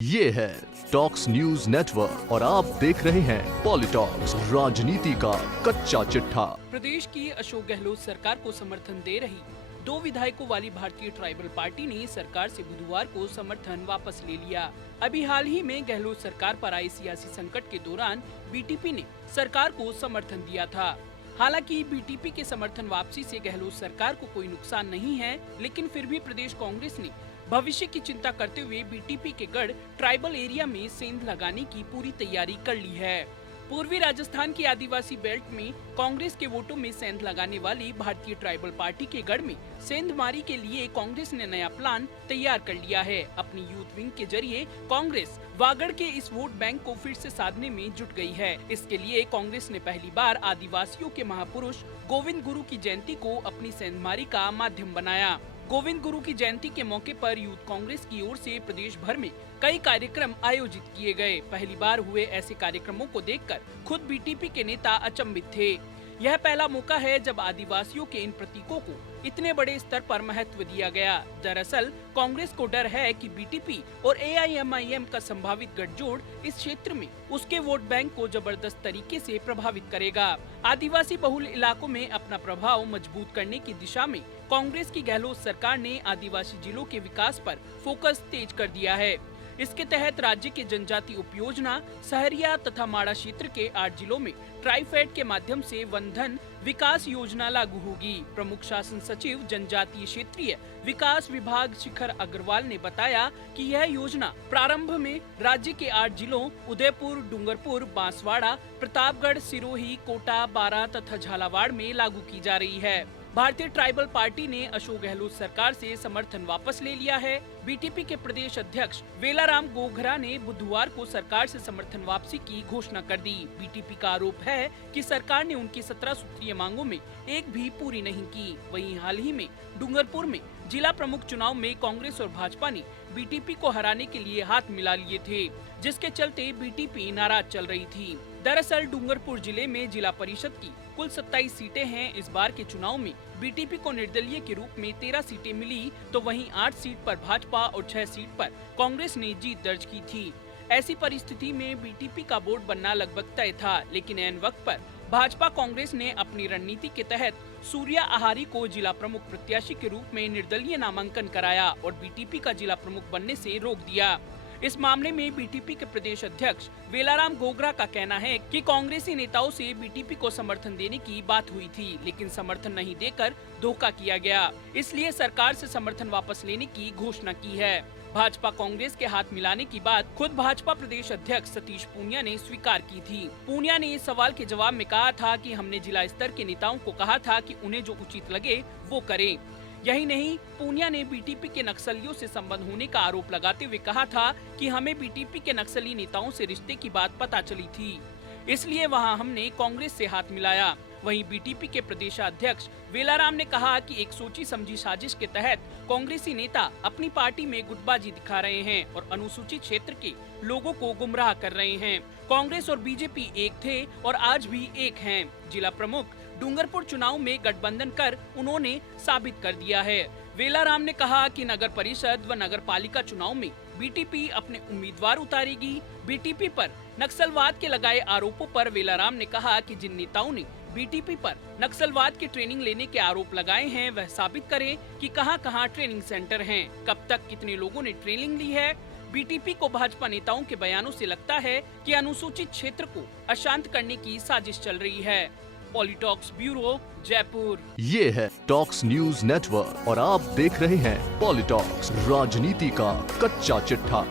ये है talks news network और आप देख रहे हैं पॉलिटॉक्स, राजनीति का कच्चा चिट्ठा। प्रदेश की अशोक गहलोत सरकार को समर्थन दे रही 2 विधायकों वाली भारतीय ट्राइबल पार्टी ने सरकार से बुधवार को समर्थन वापस ले लिया। अभी हाल ही में गहलोत सरकार पर आए सियासी संकट के दौरान बीटीपी ने सरकार को समर्थन दिया था। हालांकि बीटीपी के समर्थन वापसी से गहलोत सरकार को कोई नुकसान नहीं है, लेकिन फिर भी प्रदेश कांग्रेस ने भविष्य की चिंता करते हुए बीटीपी के गढ़ ट्राइबल एरिया में सेंध लगाने की पूरी तैयारी कर ली है। पूर्वी राजस्थान की आदिवासी बेल्ट में कांग्रेस के वोटों में सेंध लगाने वाली भारतीय ट्राइबल पार्टी के गढ़ में सेंधमारी के लिए कांग्रेस ने नया प्लान तैयार कर लिया है। अपनी यूथ विंग के जरिए कांग्रेस वागड़ के इस वोट बैंक को फिर से साधने में जुट गई है। इसके लिए कांग्रेस ने पहली बार आदिवासियों के महापुरुष गोविंद गुरु की जयंती को अपनी सेंधमारी का माध्यम बनाया। गोविंद गुरु की जयंती के मौके पर यूथ कांग्रेस की ओर से प्रदेश भर में कई कार्यक्रम आयोजित किए गए। पहली बार हुए ऐसे कार्यक्रमों को देखकर खुद बीटीपी के नेता अचंभित थे। यह पहला मौका है जब आदिवासियों के इन प्रतीकों को इतने बड़े स्तर पर महत्व दिया गया। दरअसल कांग्रेस को डर है कि बीटीपी और एआईएमआईएम का संभावित गठजोड़ इस क्षेत्र में उसके वोट बैंक को जबरदस्त तरीके से प्रभावित करेगा। आदिवासी बहुल इलाकों में अपना प्रभाव मजबूत करने की दिशा में कांग्रेस की गहलोत सरकार ने आदिवासी जिलों के विकास पर फोकस तेज कर दिया है। इसके तहत राज्य के जनजाति उपयोजना सहरिया तथा माड़ा क्षेत्र के 8 जिलों में ट्राइफेड के माध्यम से वन धन विकास योजना लागू होगी। प्रमुख शासन सचिव जनजातीय क्षेत्रीय विकास विभाग शिखर अग्रवाल ने बताया कि यह योजना प्रारंभ में राज्य के 8 जिलों उदयपुर, डूंगरपुर, बांसवाड़ा, प्रतापगढ़, सिरोही, कोटा, बारां तथा झालावाड़ में लागू की जा रही है। भारतीय ट्राइबल पार्टी ने अशोक गहलोत सरकार से समर्थन वापस ले लिया है। बीटीपी के प्रदेश अध्यक्ष वेलाराम गोगरा ने बुधवार को सरकार से समर्थन वापसी की घोषणा कर दी। बीटीपी का आरोप है कि सरकार ने उनकी 17 सूत्रीय मांगों में एक भी पूरी नहीं की। वहीं हाल ही में डूंगरपुर में जिला प्रमुख चुनाव में कांग्रेस और भाजपा ने बीटीपी को हराने के लिए हाथ मिला लिए थे, जिसके चलते बीटीपी नाराज चल रही थी। दरअसल डूंगरपुर जिले में जिला परिषद की कुल 27 सीटें हैं। इस बार के चुनाव में बीटीपी को निर्दलीय के रूप में 13 सीटें मिली, तो वहीं 8 सीट पर भाजपा और 6 सीट पर कांग्रेस ने जीत दर्ज की थी। ऐसी परिस्थिति में बीटीपी का बोर्ड बनना लगभग तय था, लेकिन ऐन वक्त पर भाजपा कांग्रेस ने अपनी रणनीति के तहत सूर्या आहारी को जिला प्रमुख प्रत्याशी के रूप में निर्दलीय नामांकन कराया और बीटीपी का जिला प्रमुख बनने से रोक दिया। इस मामले में बीटीपी के प्रदेश अध्यक्ष वेलाराम गोगरा का कहना है कि कांग्रेसी नेताओं से बीटीपी को समर्थन देने की बात हुई थी, लेकिन समर्थन नहीं देकर धोखा किया गया। इसलिए सरकार से समर्थन वापस लेने की घोषणा की है। भाजपा कांग्रेस के हाथ मिलाने की बात खुद भाजपा प्रदेश अध्यक्ष सतीश पूनिया ने स्वीकार की थी। पूनिया ने इस सवाल के जवाब में कहा था कि हमने जिला स्तर के नेताओं को कहा था कि उन्हें जो उचित लगे वो करें। यही नहीं, पूनिया ने बीटीपी के नक्सलियों से संबंध होने का आरोप लगाते हुए कहा था कि हमें बीटीपी के नक्सली नेताओं से रिश्ते की बात पता चली थी, इसलिए वहां हमने कांग्रेस से हाथ मिलाया। वहीं बीटीपी के प्रदेशाध्यक्ष वेलाराम ने कहा कि एक सोची समझी साजिश के तहत कांग्रेसी नेता अपनी पार्टी में गुटबाजी दिखा रहे हैं और अनुसूचित क्षेत्र के लोगों को गुमराह कर रहे हैं। कांग्रेस और बीजेपी एक थे और आज भी एक हैं। जिला प्रमुख डूंगरपुर चुनाव में गठबंधन कर उन्होंने साबित कर दिया है। वेलाराम ने कहा कि नगर परिषद व नगर पालिका चुनाव में बीटीपी अपने उम्मीदवार उतारेगी। बीटीपी पर नक्सलवाद के लगाए आरोपों पर वेलाराम ने कहा कि जिन नेताओं ने बीटीपी पर नक्सलवाद की ट्रेनिंग लेने के आरोप लगाए हैं, वह साबित करें कि कहां-कहां ट्रेनिंग सेंटर हैं, कब तक कितने लोगों ने ट्रेनिंग ली है। बीटीपी को भाजपा नेताओं के बयानों से लगता है कि अनुसूचित क्षेत्र को अशांत करने की साजिश चल रही है। पॉलिटॉक्स ब्यूरो, जयपुर। ये है टॉक्स न्यूज नेटवर्क और आप देख रहे हैं पॉलिटॉक्स, राजनीति का कच्चा चिट्ठा।